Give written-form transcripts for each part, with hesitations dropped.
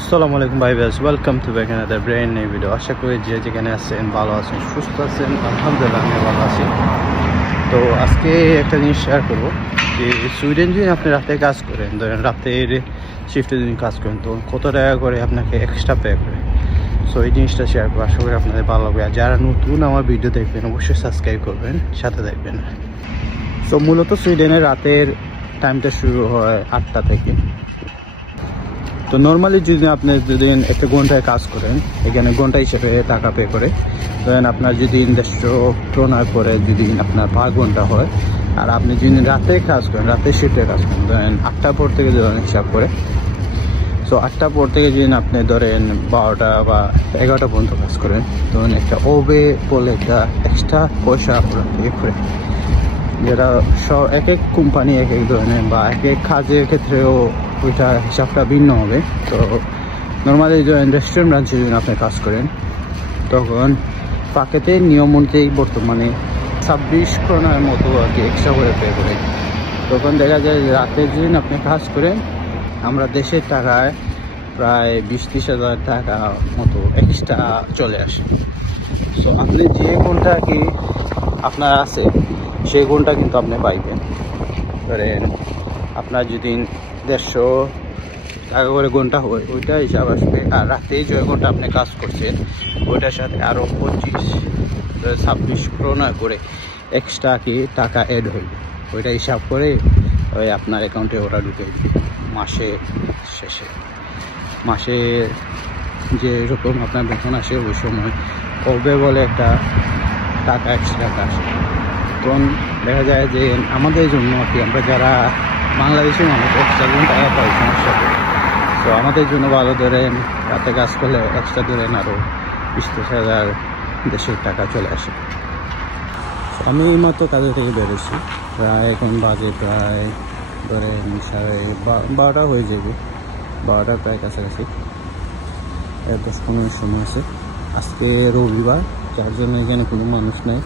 আসসালামু আলাইকুম ভাই ব্যাস, welcome to back another brand new video. আশা করি যে যেখানে আছেন ভালো আছেন, সুস্থ আছেন। আলহামদুলিল্লাহ আমি ভালো আছি। তো আজকে একটা জিনিস শেয়ার করবো যে সুইডেন যদি আপনি রাতে কাজ করেন, ধরেন রাতের শিফটে যদি কাজ করেন, তো কত টাকা করে আপনাকে এক্সট্রা পে করে। সো এই জিনিসটা শেয়ার করবো, আশা করি আপনাদের ভালো লাগবে। আর যারা নতুন আমার ভিডিও দেখবেন অবশ্যই সাবস্ক্রাইব করবেন, সাথে দেখবেন। তো মূলত সুইডেনের রাতের টাইমটা শুরু হয় 8টা থেকে। তো নর্মালি যদি আপনি যদি একটা ঘন্টায় কাজ করেন, এখানে ঘন্টা হিসেবে টাকা পে করে। ধরেন আপনার যদি 150 ক্রোনা করে যদি আপনার পার ঘন্টা হয়, আর আপনি যদি রাতে কাজ করেন, রাতে শিফটে কাজ করেন, ধরেন 8টার পর থেকে ধরেন হিসাব করে। সো 8টার পর থেকে যদি আপনি ধরেন 12টা বা 11টা পর্যন্ত কাজ করেন, ধরেন একটা ওবে বলে একটা এক্সট্রা পয়সা আপনার পে করে, যেটা এক এক কোম্পানি এক এক ধরনের বা এক এক কাজের ক্ষেত্রেও ওইটা হিসাবটা ভিন্ন হবে। তো নর্মালি যখন রেস্টুরেন্ট ব্রাঞ্চে যদি আপনি কাজ করেন, তখন পাকেতে নিয়ম অনুযায়ী বর্তমানে 26 ক্রোনার মতো আর কি এক্সট্রা করে পে করে। তখন দেখা যায় যে রাতে যদি আপনি কাজ করেন, আমরা দেশের টাকায় প্রায় 20-30 হাজার টাকা মতো এক্সট্রা চলে আসে। সো আপনি যে কোনটা কি আপনার আছে সেই গুণটা কিন্তু আপনি পাইবেন। ধরেন আপনার যদি 150 টাকা করে ঘন্টা হয়, ওইটা হিসাব আসবে। আর রাতে যে ঘন্টা আপনি কাজ করছেন ওইটার সাথে আরও 26 ক্রোনা করে এক্সট্রা কি টাকা অ্যাড হইবে। ওইটা হিসাব করে ওই আপনার অ্যাকাউন্টে ওরা ঢুকে দিবে মাসের শেষে। মাসে যেরকম আপনার বেতন আসে ওই সময় কবে বলে একটা টাকা এক্সট্রা টাকা আসে। তখন দেখা যায় যে আমাদের জন্য আর কি, আমরা যারা বাংলাদেশি মানুষ এক্সট্রা টাকা পাই সমস্যা করে। তো আমাদের জন্য ভালো, ধরেন রাতে কাজ করলে এক্সট্রা ধরেন আরও 20-30 হাজার দেশের টাকা চলে আসে। আমি এইমাত্র কাজে থেকে বেরোছি, প্রায় এখন বাজে প্রায় ধরেন 12টা হয়ে যাবে, 12টার প্রায় কাছাকাছি। 10-15 সময় আছে। আজকে রবিবার, যার জন্য এখানে কোনো মানুষ নাই,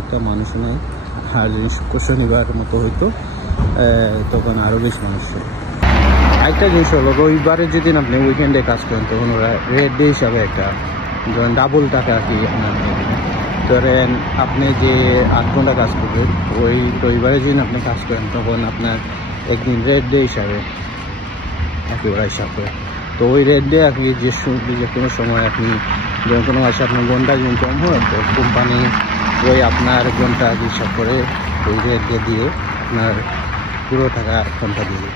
একটা মানুষ নাই। আর শুক্র শনিবার মতো হইতো তখন আরও বেশি মানুষ ছিল। একটা জিনিস হলো, রবিবারে যদি আপনি উইকেন্ডে কাজ করেন, তখন ওরা রেড ডে হিসাবে একটা ধরেন ডাবল টাকা কি আপনার নিয়ে দেবেন। ধরেন আপনি যে 8 ঘন্টা কাজ করবেন, ওই রবিবারে যদি আপনি কাজ করেন, তখন আপনার একদিন রেড ডে হিসাবে আর কি ওরা হিসাব করে। তো ওই রেড ডে আর কি যে কোনো সময় আপনি যখন কোনো মাসে আপনার ঘন্টা যদি কম হয়, তো কোম্পানি ওই আপনার ঘন্টা হিসাব করে ওই রেট দিয়ে আপনার পুরো টাকা ঘন্টা দিয়ে